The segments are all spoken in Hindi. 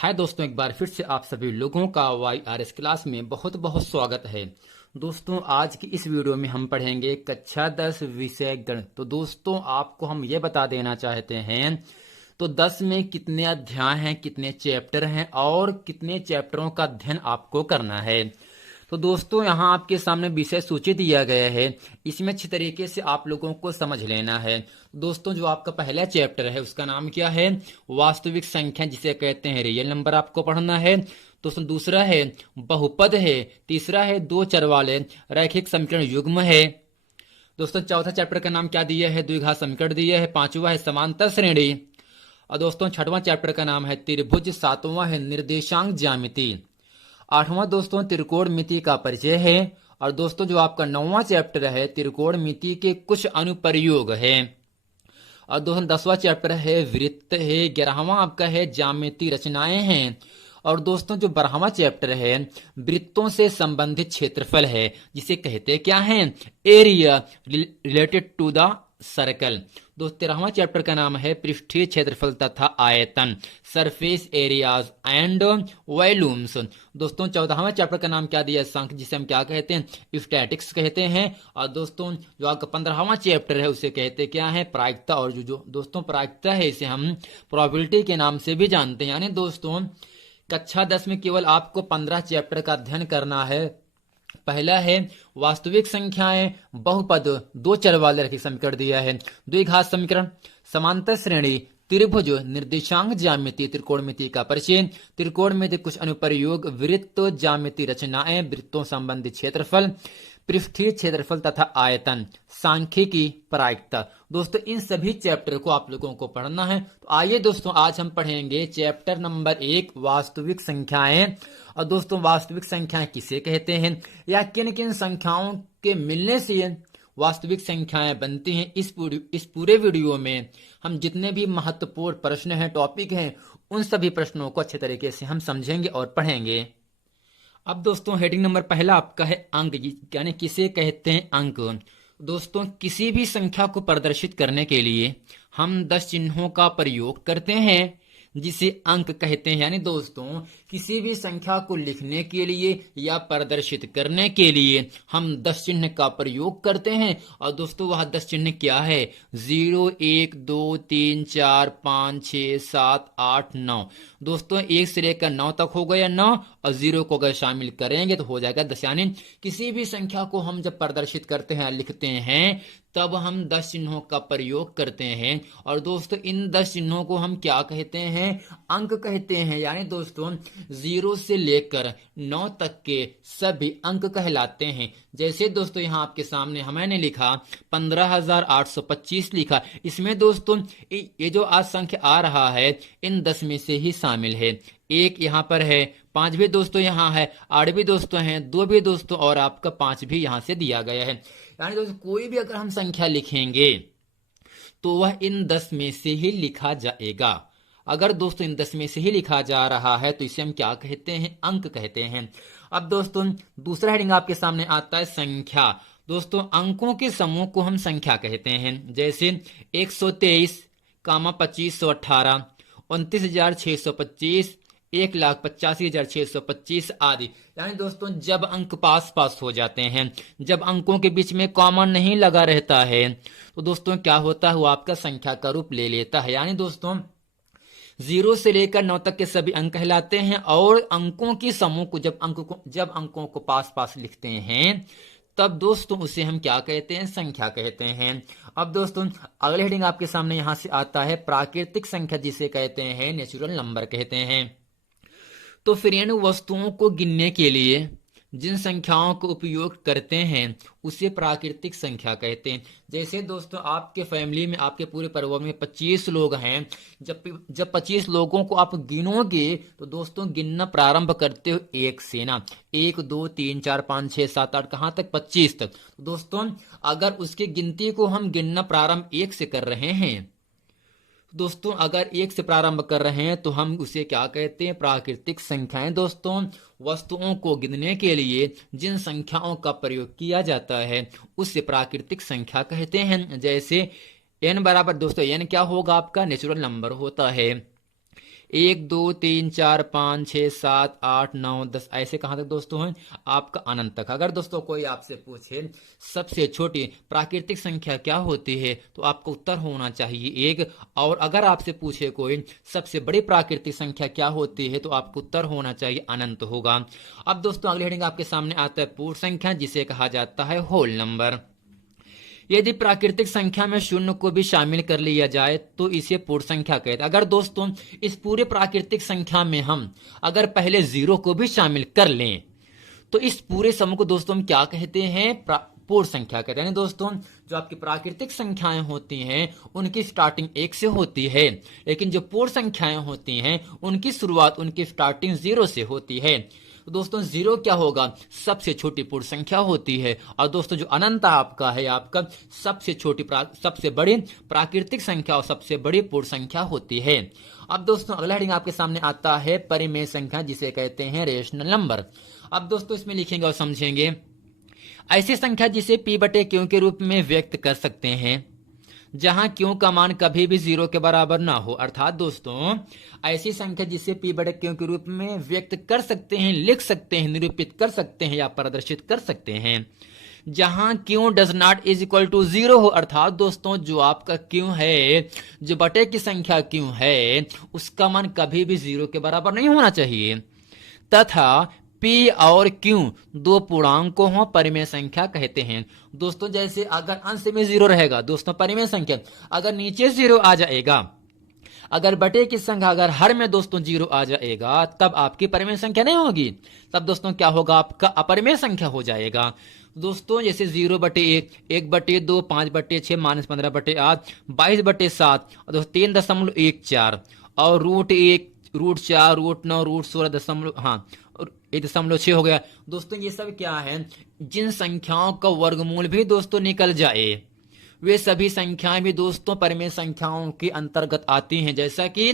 हाय दोस्तों, एक बार फिर से आप सभी लोगों का YRS क्लास में बहुत बहुत स्वागत है। दोस्तों, आज की इस वीडियो में हम पढ़ेंगे कक्षा 10 विषय गणित। तो दोस्तों, आपको हम ये बता देना चाहते हैं तो 10 में कितने अध्याय हैं, कितने चैप्टर हैं और कितने चैप्टरों का अध्ययन आपको करना है। तो दोस्तों, यहाँ आपके सामने विषय सूची दिया गया है, इसमें अच्छी तरीके से आप लोगों को समझ लेना है। दोस्तों, जो आपका पहला चैप्टर है उसका नाम क्या है? वास्तविक संख्या, जिसे कहते हैं रियल नंबर, आपको पढ़ना है। दोस्तों, दूसरा है बहुपद है। तीसरा है दो चर वाले रैखिक समीकरण युग्म है। दोस्तों, चौथा चैप्टर का नाम क्या दिया है? द्विघात समीकरण दिया है। पांचवा है समांतर श्रेणी। और दोस्तों, छठवां चैप्टर का नाम है त्रिभुज। सातवां है निर्देशांक ज्यामिति। आठवां दोस्तों त्रिकोणमिति का परिचय है। और दोस्तों, जो आपका नौवां चैप्टर है त्रिकोणमिति के कुछ अनुप्रयोग है। और दोस्तों, 10वां चैप्टर है वृत्त है। 11वां आपका है ज्यामिति रचनाएं हैं। और दोस्तों, जो 12वां चैप्टर है वृत्तों से संबंधित क्षेत्रफल है, जिसे कहते क्या है? Area related to the circle. दोस्तों, 13वां चैप्टर का नाम है पृष्ठीय क्षेत्रफल तथा आयतन, सरफेस एरियाज एंड वॉल्यूम्स। दोस्तों, 14वां चैप्टर का नाम क्या दिया? संख्या, जिसे हम क्या कहते हैं? स्टैटिक्स कहते हैं। और दोस्तों, जो आपका 15वां चैप्टर है उसे कहते क्या है? प्रायिकता। और जो दोस्तों प्रायिकता है इसे हम प्रोबेबिलिटी के नाम से भी जानते हैं। यानी दोस्तों, कक्षा 10 में केवल आपको 15 चैप्टर का अध्ययन करना है। पहला है वास्तविक संख्याएं, बहुपद, दो चर वाले रैखिक समीकरण दिया है, द्विघात समीकरण, समांतर श्रेणी, त्रिभुज, निर्देशांक ज्यामिति, त्रिकोणमिति का परिचय, त्रिकोणमिति कुछ अनुप्रयोग, वृत्त, ज्यामिति रचनाएं, वृत्तों संबंधी क्षेत्रफल, पृष्ठीय क्षेत्रफल तथा आयतन, सांख्यिकी, प्रायिकता। दोस्तों, इन सभी चैप्टर को आप लोगों को पढ़ना है। तो आइए दोस्तों, आज हम पढ़ेंगे चैप्टर नंबर 1 वास्तविक संख्याएं। और दोस्तों, वास्तविक संख्याएं किसे कहते हैं या किन किन संख्याओं के मिलने से वास्तविक संख्याएं बनती हैं, इस पूरे वीडियो में हम जितने भी महत्वपूर्ण प्रश्न हैं, टॉपिक हैं, उन सभी प्रश्नों को अच्छे तरीके से हम समझेंगे और पढ़ेंगे। अब दोस्तों, हेडिंग नंबर पहला आपका है अंक, यानी किसे कहते हैं? अंक। दोस्तों, किसी भी संख्या को प्रदर्शित करने के लिए हम 10 चिन्हों का प्रयोग करते हैं, जिसे अंक कहते हैं। यानी दोस्तों, किसी भी संख्या को लिखने के लिए या प्रदर्शित करने के लिए हम 10 चिन्ह का प्रयोग करते हैं। और दोस्तों, वह 10 चिन्ह क्या है? 0, 1, 2, 3, 4, 5, 6, 7, 8, 9। दोस्तों, 1 से लेकर 9 तक हो गया 9, और 0 को अगर शामिल करेंगे तो हो जाएगा 10। यानी किसी भी संख्या को हम जब प्रदर्शित करते हैं, लिखते हैं, तब हम 10 चिन्हों का प्रयोग करते हैं। और दोस्तों, इन 10 चिन्हों को हम क्या कहते हैं? अंक कहते हैं। यानी दोस्तों, 0 से लेकर 9 तक के सभी अंक कहलाते हैं। जैसे दोस्तों, यहाँ आपके सामने मैंने लिखा 15,825 लिखा। इसमें दोस्तों ये जो आज संख्या आ रहा है इन 10 में से ही शामिल है। 1 यहाँ पर है, 5 भी दोस्तों यहाँ है, 8 भी दोस्तों हैं, 2 भी दोस्तों, और आपका 5 भी यहाँ से दिया गया है। यानी दोस्तों, कोई भी अगर हम संख्या लिखेंगे तो वह इन 10 में से ही लिखा जाएगा। अगर दोस्तों इन 10 में से ही लिखा जा रहा है तो इसे हम क्या कहते हैं? अंक कहते हैं। अब दोस्तों, दूसरा हेडिंग आपके सामने आता है संख्या। दोस्तों, अंकों के समूह को हम संख्या कहते हैं। जैसे 123, 2518, 29,625, 1,85,625 आदि। यानी दोस्तों, जब अंक पास पास हो जाते हैं, जब अंकों के बीच में कॉमन नहीं लगा रहता है, तो दोस्तों क्या होता है? वो आपका संख्या का रूप ले लेता है। यानी दोस्तों, 0 से लेकर 9 तक के सभी अंक कहलाते हैं। और अंकों की समूह को जब अंकों को पास पास लिखते हैं, तब दोस्तों उसे हम क्या कहते हैं? संख्या कहते हैं। अब दोस्तों, अगले हेडिंग आपके सामने यहां से आता है प्राकृतिक संख्या, जिसे कहते हैं नेचुरल नंबर कहते हैं। तो फिर इन वस्तुओं को गिनने के लिए जिन संख्याओं को उपयोग करते हैं उसे प्राकृतिक संख्या कहते हैं। जैसे दोस्तों, आपके फैमिली में, आपके पूरे परिवार में 25 लोग हैं। जब 25 लोगों को आप गिनोगे तो दोस्तों गिनना प्रारंभ करते हो 1 से ना। 1, 2, 3, 4, 5, 6, 7, 8, कहां तक? 25 तक। तो दोस्तों, अगर उसकी गिनती को हम गिनना प्रारंभ 1 से कर रहे हैं, दोस्तों अगर 1 से प्रारंभ कर रहे हैं तो हम उसे क्या कहते हैं? प्राकृतिक संख्याएं। दोस्तों, वस्तुओं को गिनने के लिए जिन संख्याओं का प्रयोग किया जाता है उसे प्राकृतिक संख्या कहते हैं। जैसे n बराबर, दोस्तों n क्या होगा? आपका नेचुरल नंबर होता है। 1 2 3 4 5 6 7 8 9 10 ऐसे कहां तक दोस्तों है आपका अनंत तक। अगर दोस्तों कोई आपसे पूछे सबसे छोटी प्राकृतिक संख्या क्या होती है तो आपको उत्तर होना चाहिए 1। और अगर आपसे पूछे कोई सबसे बड़ी प्राकृतिक संख्या क्या होती है तो आपको उत्तर होना चाहिए अनंत होगा। अब दोस्तों अगली हेडिंग आपके सामने आता है पूर्ण संख्या, जिसे कहा जाता है होल नंबर। यदि प्राकृतिक संख्या में शून्य को भी शामिल कर लिया जाए तो इसे पूर्ण संख्या कहते हैं। अगर दोस्तों इस पूरे प्राकृतिक संख्या में हम अगर पहले जीरो को भी शामिल कर लें तो इस पूरे समूह को दोस्तों हम क्या कहते हैं, पूर्ण संख्या कहते हैं। दोस्तों जो आपकी प्राकृतिक संख्याएं होती हैं उनकी स्टार्टिंग 1 से होती है, लेकिन जो पूर्ण संख्याएं होती हैं उनकी शुरुआत उनकी स्टार्टिंग 0 से होती है। तो दोस्तों 0 क्या होगा, सबसे छोटी पूर्ण संख्या होती है। और दोस्तों जो अनंत आपका है आपका सबसे बड़ी प्राकृतिक संख्या और सबसे बड़ी पूर्ण संख्या होती है। अब दोस्तों अगला हेडिंग आपके सामने आता है परिमेय संख्या, जिसे कहते हैं रेशनल नंबर। अब दोस्तों इसमें लिखेंगे और समझेंगे ऐसी संख्या जिसे p बटे क्यू के रूप में व्यक्त कर सकते हैं जहां क्यू का मान कभी भी 0 के बराबर ना हो। अर्थात दोस्तों ऐसी संख्या जिसे p बटे क्यू के रूप में व्यक्त कर सकते हैं, लिख सकते हैं, निरूपित कर सकते हैं या प्रदर्शित कर सकते हैं जहां Q does not is equal to 0 हो। अर्थात दोस्तों जो आपका क्यू है, जो बटे की संख्या क्यू है, उसका मान कभी भी 0 के बराबर नहीं होना चाहिए तथा P और Q दो पूर्णांकों हो परिमेय संख्या कहते हैं। दोस्तों जैसे अगर अंश में 0 रहेगा दोस्तों परिमेय संख्या, अगर नीचे 0 आ जाएगा, अगर बटे की संख्या अगर हर में दोस्तों 0 आ जाएगा तब आपकी परिमेय संख्या नहीं होगी, तब दोस्तों क्या होगा, आपका अपरिमेय संख्या हो जाएगा। दोस्तों जैसे 0 बटे 1, 1 बटे 2, 5 बटे 6, -15 बटे 8, 22 बटे 7 और दोस्तों 3.14 और √1, √4, √9, √16 1.6 हो गया। दोस्तों ये सब क्या है, जिन संख्याओं का वर्गमूल भी दोस्तों निकल जाए वे सभी संख्याएं भी दोस्तों परिमेय संख्याओं के अंतर्गत आती हैं। जैसा कि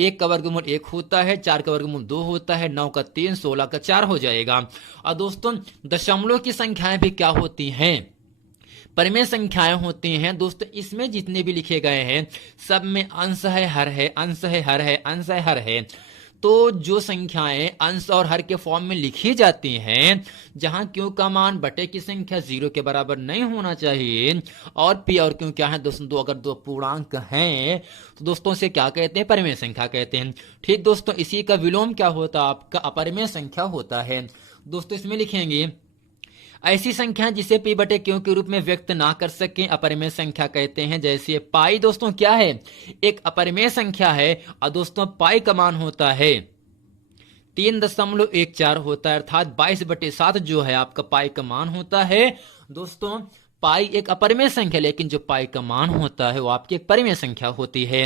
1 का वर्गमूल 1 होता है, 4 का वर्गमूल 2 होता है, 9 का 3, 16 का 4 हो जाएगा। और दोस्तों दशमलव की संख्याएं भी क्या होती हैं, परिमेय संख्याएं होती हैं। दोस्तों इसमें जितने भी लिखे गए हैं सब में अंश है, हर है, अंश है, हर है, अंश है, हर है। तो जो संख्याएं अंश और हर के फॉर्म में लिखी जाती हैं जहां क्यू का मान बटे की संख्या 0 के बराबर नहीं होना चाहिए और p और क्यू क्या है दोस्तों, अगर दो पूर्णांक हैं तो दोस्तों से क्या कहते हैं, परिमेय संख्या कहते हैं। ठीक दोस्तों इसी का विलोम क्या होता है, आपका अपरिमेय संख्या होता है। दोस्तों इसमें लिखेंगे ऐसी संख्या जिसे p बटे क्यू के रूप में व्यक्त ना कर सके अपरिमेय संख्या कहते हैं। जैसे पाई दोस्तों क्या है, एक अपरिमेय संख्या है और दोस्तों पाई का मान होता है 3.14 होता है, अर्थात 22/7 जो है आपका पाई का मान होता है। दोस्तों पाई एक अपरिमेय संख्या, लेकिन जो पाई का मान होता है वो आपकी एक परिमेय संख्या होती है।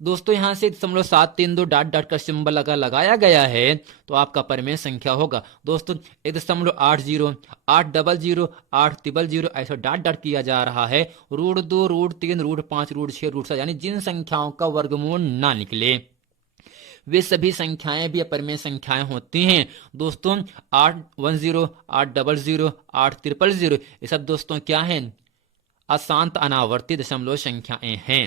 दोस्तों यहां से 732 डॉट डॉट का सिंबल अगर लगाया गया है तो आपका परिमेय संख्या होगा। दोस्तों 1.80 800 800 ऐसा डॉट डॉट किया जा रहा है, √2 √3 √5 √6 √7, यानी जिन संख्याओं का वर्गमूल ना निकले वे सभी संख्याएं भी अपरिमेय संख्याएं होती हैं। दोस्तों 810 800 800 ये सब दोस्तों क्या है, अशांत अनावर्ती दशमलव संख्याएं हैं।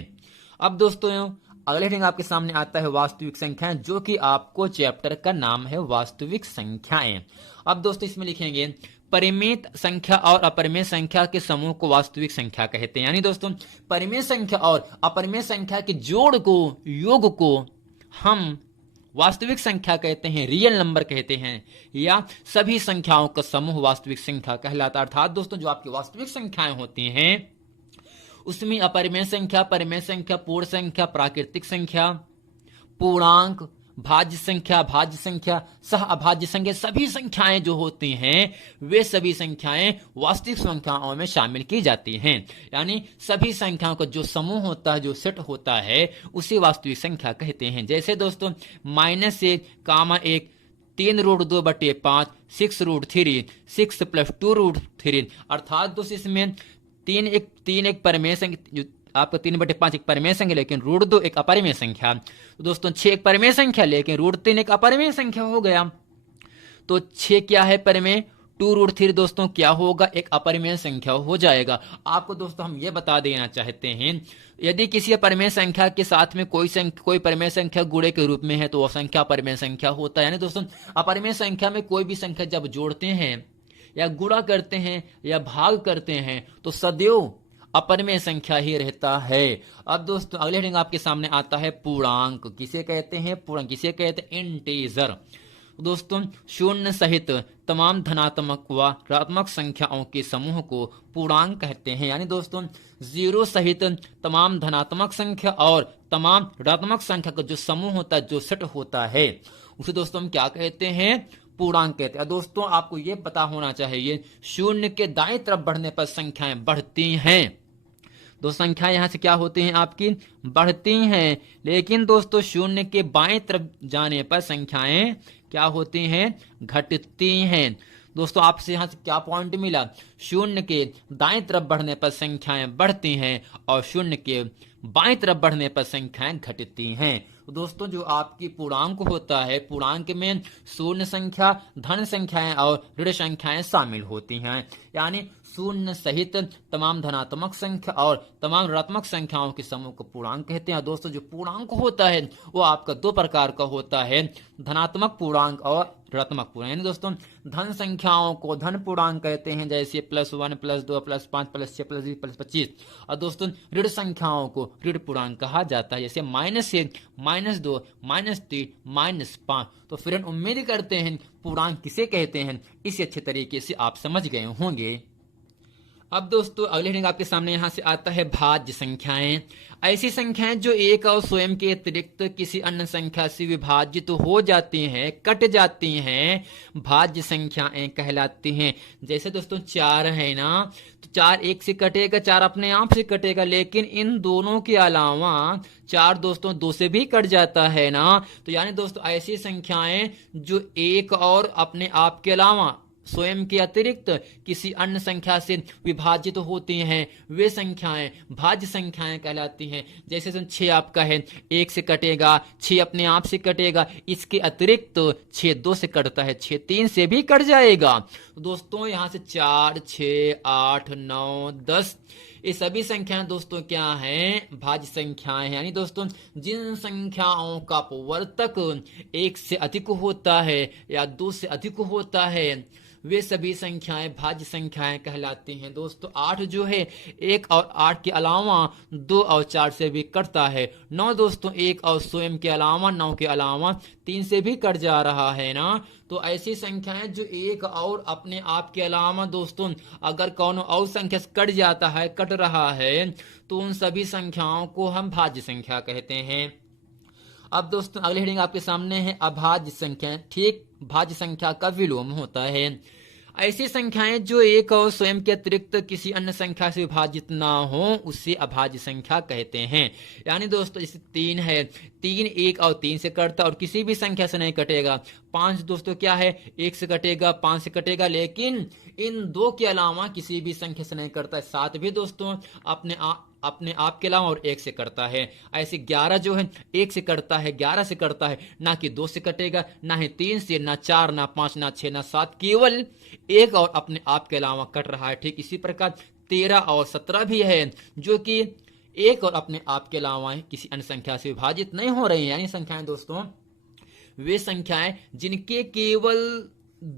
अब दोस्तों अगले हेडिंग आपके सामने आता है वास्तविक संख्याएं, जो कि आपको चैप्टर का नाम है वास्तविक संख्याएं। अब दोस्तों इसमें लिखेंगे परिमित संख्या और अपरिमेय संख्या के समूह को वास्तविक संख्या कहते हैं। यानी दोस्तों परिमेय संख्या और अपरिमेय संख्या के जोड़ को, योग को हम वास्तविक संख्या कहते हैं, रियल नंबर कहते हैं, या सभी संख्याओं का समूह वास्तविक संख्या कहलाता है। अर्थात दोस्तों जो आपकी वास्तविक संख्याएं होती हैं उसमें अपरिमेय संख्या, परिमेय संख्या, पूर्ण संख्या, प्राकृतिक संख्या, पूर्णांक, भाज्य संख्या, भाज्य संख्या, सह अभाज्य संख्या, सभी संख्याएं जो होती हैं वे सभी संख्याएं वास्तविक संख्याओं में शामिल की जाती हैं। यानी सभी संख्याओं का जो समूह होता है, जो सेट होता है, उसे वास्तविक संख्या कहते हैं। जैसे दोस्तों -1, 1 3√2/5 6√3 6 + 2√3, अर्थात दोस्तों इसमें 3 एक परिमेय संख्या, आपका 3/5 एक परिमेय संख्या, लेकिन √2 एक अपरिमेय संख्या। तो दोस्तों 6 एक परिमेय संख्या, लेकिन √3 एक अपरिमेय संख्या हो गया। तो 6 क्या है परिमेय, 2√3 दोस्तों क्या होगा, एक अपरिमेय संख्या हो जाएगा। आपको दोस्तों हम ये बता देना चाहते हैं, यदि किसी अपरिमेय संख्या के साथ में कोई परिमेय संख्या गुणे के रूप में है तो वह संख्या अपरिमेय संख्या होता है। यानी दोस्तों अपरिमेय संख्या में कोई भी संख्या जब जोड़ते हैं या गुणा करते हैं या भाग करते हैं तो सदैव अपरिमेय संख्या ही रहता है। अब दोस्तों अगले हेडिंग आपके सामने आता है पूर्णांक। किसे कहते हैं पूर्णांक, किसे कहते हैं इंटीजर। दोस्तों शून्य सहित तमाम धनात्मक व ऋणात्मक संख्याओं के समूह को पूर्णांक कहते हैं। यानी दोस्तों जीरो सहित तमाम धनात्मक संख्या और तमाम ऋणात्मक संख्या का जो समूह होता है, जो सेट होता है, उसे दोस्तों हम क्या कहते हैं, पूर्णांक कहते हैं। दोस्तों आपको यह पता होना चाहिए शून्य के दाएं तरफ बढ़ने पर संख्याएं बढ़ती हैं। दो संख्या यहां से क्या होती हैं आपकी, बढ़ती हैं। लेकिन दोस्तों शून्य के बाएं तरफ जाने पर संख्याएं क्या होती हैं, घटती हैं। दोस्तों आपसे यहां से क्या पॉइंट मिला, शून्य के दाएं तरफ बढ़ने पर संख्याएं बढ़ती हैं और शून्य के बाएं तरफ बढ़ने पर संख्याएं घटती हैं। दोस्तों जो आपकी पूर्णांक होता है, पूर्णांक में शून्य संख्या, धन संख्याएं और ऋण संख्याएं शामिल होती हैं। यानी शून्य सहित तमाम धनात्मक संख्या और तमाम ऋणात्मक संख्याओं के समूह को पूर्णांक कहते हैं। दोस्तों जो पूर्णांक होता है वो आपका दो प्रकार का होता है, धनात्मक पूर्णांक और ऋणात्मक पूर्णांक। यानी दोस्तों धन संख्याओं को धन पूर्णांक कहते हैं, जैसे +1 +2 +5 +6 +20 +25। और दोस्तों ऋण संख्याओं को ऋण पूर्णांक कहा जाता है, जैसे -1 -2 -3 -5। तो फिर हम उम्मीद करते हैं पूर्णांक किसे कहते हैं इसे अच्छे तरीके से आप समझ गए होंगे। अब दोस्तों अगले हेडिंग आपके सामने यहां से आता है भाज्य संख्याएं। ऐसी संख्याएं जो एक और स्वयं के अतिरिक्त किसी अन्य संख्या से विभाजित हो जाती हैं, कट जाती हैं, भाज्य संख्याएं कहलाती हैं। जैसे दोस्तों 4 है ना, तो 4 1 से कटेगा, 4 अपने आप से कटेगा, लेकिन इन दोनों के अलावा 4 दोस्तों 2 से भी कट जाता है ना। तो यानी दोस्तों ऐसी संख्याएं जो एक और अपने आप के अलावा स्वयं के अतिरिक्त किसी अन्य संख्या से विभाजित होती हैं, वे संख्याएं भाज्य संख्याएं कहलाती हैं। जैसे 6 आपका है, 1 से कटेगा, 6 अपने आप से कटेगा, इसके अतिरिक्त 6 2 से कटता है, 6 3 से भी कट जाएगा। दोस्तों यहां से 4 6 8 9 10 ये सभी संख्याएं दोस्तों क्या हैं, भाज्य संख्याएं हैं। यानी दोस्तों जिन संख्याओं का अपवर्तक 1 से अधिक होता है या 2 से अधिक होता है, वे सभी संख्याएं भाज्य संख्याएं कहलाती हैं। दोस्तों 8 जो है 1 और 8 के अलावा 2 और 4 से भी कटता है। 9 दोस्तों 1 और स्वयं के अलावा 9 के अलावा 3 से भी कट जा रहा है ना। तो ऐसी संख्याएं जो एक और अपने आप के अलावा दोस्तों अगर कौन और संख्या से कट जाता है, कट रहा है, तो उन सभी संख्याओं को हम भाज्य संख्या कहते हैं। अब दोस्तों अगले हेडिंग आपके सामने है अभाज्य संख्या। ठीक भाज्य संख्या का विलोम होता है। ऐसी संख्याएं जो एक और स्वयं के अतिरिक्त किसी अन्य संख्या से विभाजित ना हो, उसे अभाज्य संख्या कहते हैं। यानी दोस्तों जैसे 3 है, 3 1 और 3 से कटता और किसी भी संख्या से नहीं कटेगा। 5 दोस्तों क्या है, 1 से कटेगा, 5 से कटेगा, लेकिन इन 2 के अलावा किसी भी संख्या से नहीं कटता है। 7 भी दोस्तों अपने आप के अलावा और 1 से करता है। ऐसे 11 जो है 1 से करता है, 11 से करता है, ना कि 2 से कटेगा, ना ही 3 से, ना 4, ना 5, ना 6, ना 7, केवल 1 और अपने आप के अलावा कट रहा है। ठीक इसी प्रकार 13 और 17 भी है जो कि 1 और अपने आप के अलावा किसी अन्य संख्या से विभाजित नहीं हो रही है। यानी संख्याएं दोस्तों वे संख्याएं जिनके केवल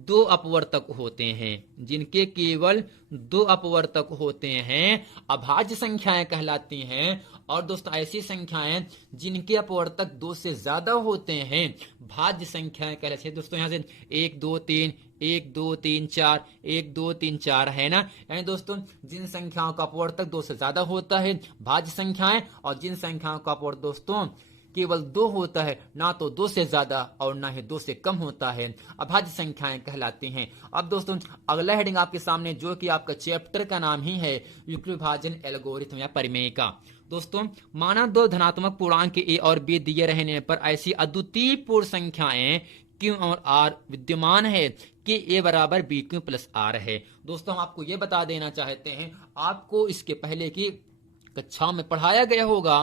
2 अपवर्तक होते हैं, जिनके केवल 2 अपवर्तक होते हैं, अभाज्य संख्याएं कहलाती हैं। और दोस्तों ऐसी संख्याएं जिनके अपवर्तक 2 से ज्यादा होते हैं, भाज्य संख्याएं कहलाती हैं। दोस्तों यहां से 1 2 3 1 2 3 4 1 2 3 4 है ना। यानी दोस्तों जिन संख्याओं का अपवर्तक 2 से ज्यादा होता है भाज्य संख्याएं, और जिन संख्याओं का अपवर्तक दोस्तों केवल 2 होता है, ना तो 2 से ज्यादा और ना ही 2 से कम होता है, अभाज्य संख्याएं कहलाती हैं। अब दोस्तों अगला हेडिंग आपके सामने जो कि आपका चैप्टर का नाम ही है युक्ति विभाजन एल्गोरिथम या परिमेय का। दोस्तों माना 2 धनात्मक पूर्णांक ए और बी दिए रहने पर ऐसी अद्वितीय पूर्ण संख्याएं क्यू और आर विद्यमान है कि ए बराबर बी क्यू प्लस आर है। दोस्तों हम आपको ये बता देना चाहते हैं, आपको इसके पहले की कक्षाओं में पढ़ाया गया होगा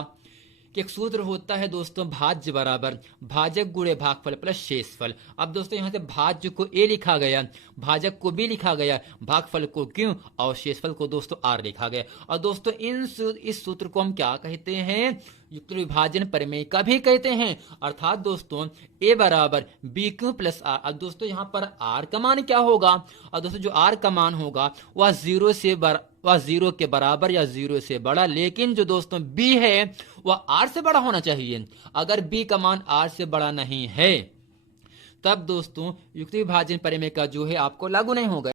कि एक सूत्र होता है दोस्तों, भाज्य बराबर भाजक गुणे भागफल प्लस शेषफल। अब दोस्तों यहाँ से भाज्य को ए लिखा गया, भाजक को बी लिखा गया, भागफल को क्यू और शेषफल को दोस्तों आर लिखा गया। और दोस्तों इस सूत्र को हम क्या कहते हैं, युक्त विभाजन प्रमेय का भी कहते हैं। अर्थात दोस्तों ए बराबर बी क्यू प्लस आर। अब दोस्तों यहाँ पर आर का मान क्या होगा, और दोस्तों जो आर का मान होगा वह जीरो के बराबर या जीरो से बड़ा, लेकिन जो दोस्तों बी है वह आर से बड़ा होना चाहिए। अगर बी का मान आर से बड़ा नहीं है तब दोस्तों युक्त विभाजन प्रमेय का जो है आपको लागू नहीं होगा।